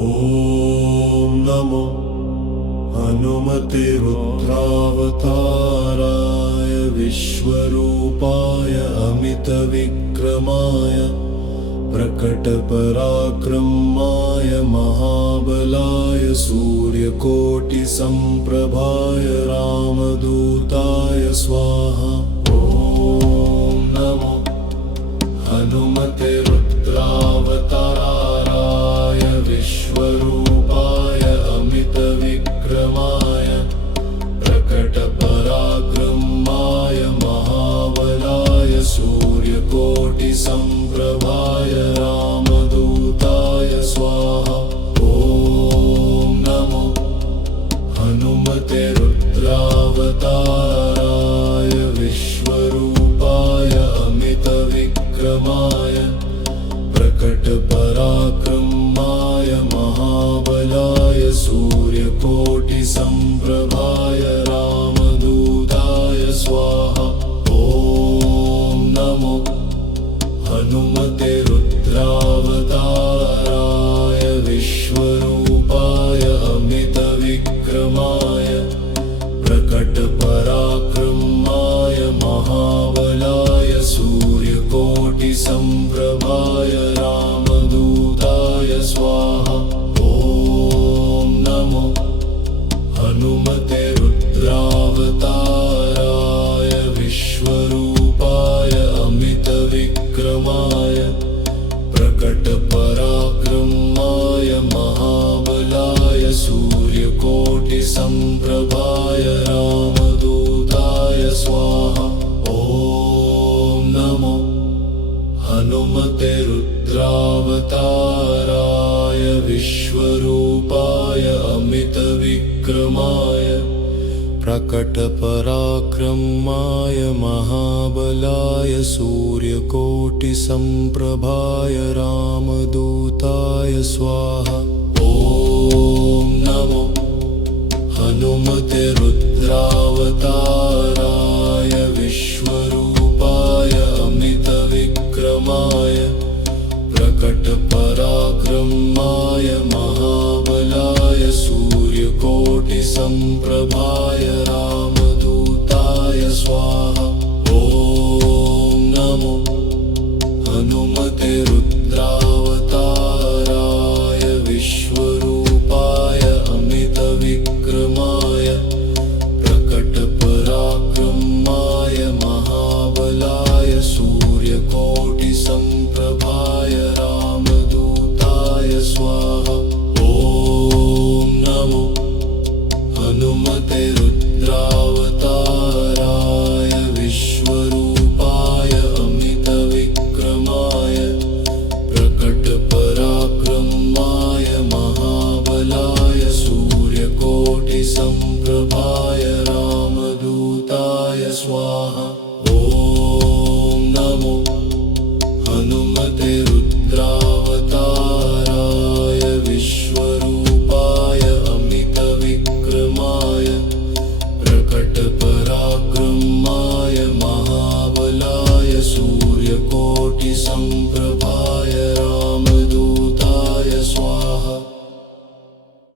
ॐ नमो हनुमते रुद्रावताराय विश्वरूपाय अमितविक्रमाय प्रकटपराक्रमाय महाबलाय सूर्यकोटिसम्प्रभाय रामदूताय स्वाहा। ॐ नमो हनुमते रुद्रावताराय विश्वरूपाय अमितविक्रमाय प्रकटपराक्रमाय महाबलाय सूर्यकोटिसम्प्रभाय रामदूताय स्वाहा। ॐ नमो हनुमते रुद्रावताराय विश्वरूपाय अमितविक्रमाय प्रकटपराक्रमाय महाबलाय सूर्यकोटिसम्प्रभाय रामदूताय स्वाहा। ॐ नमो हनुमते रुद्रावताराय विश्वरूपाय अमितविक्रमाय प्रकटपराक्रमाय महाबलाय सूर्यकोटिसम्प्रभाय रामदूताय स्वाहा। ॐ नमो हनुमते रुद्रावताराय विश्वरूपाय अमितविक्रमाय प्रकटपराक्रमाय महाबलाय सूर्यकोटिसम्प्रभाय रामदूताय स्वाहा। ॐ नमो हनुमते रुद्रावताराय विश्वरूपाय अमितविक्रमाय प्रकटपराक्रमाय महाबलाय सूर्यकोटिसम्प्रभाय रामदूताय स्वाहा। ॐ नमो हनुमते रुद्रावताराय विश्वरूपाय अमितविक्रमाय प्रकटपराक्रमाय महाबलाय सूर्यकोटिसम्प्रभाय रामदूताय स्वाहा। ॐ नमो हनुमते रुद्रावताराय विश्वरूपाय अमितविक्रमाय प्रकटपराक्रमाय महाबलाय सूर्यकोटिसम्प्रभाय रामदूताय स्वाहा। ॐ नमो हनुमते रुद्रावताराय विश्वरूपाय अमितविक्रमाय प्रकटपराक्रमाय महाबलाय सूर्यकोटिसम्प्रभाय रामदूताय स्वाहा। ॐ नमो हनुमते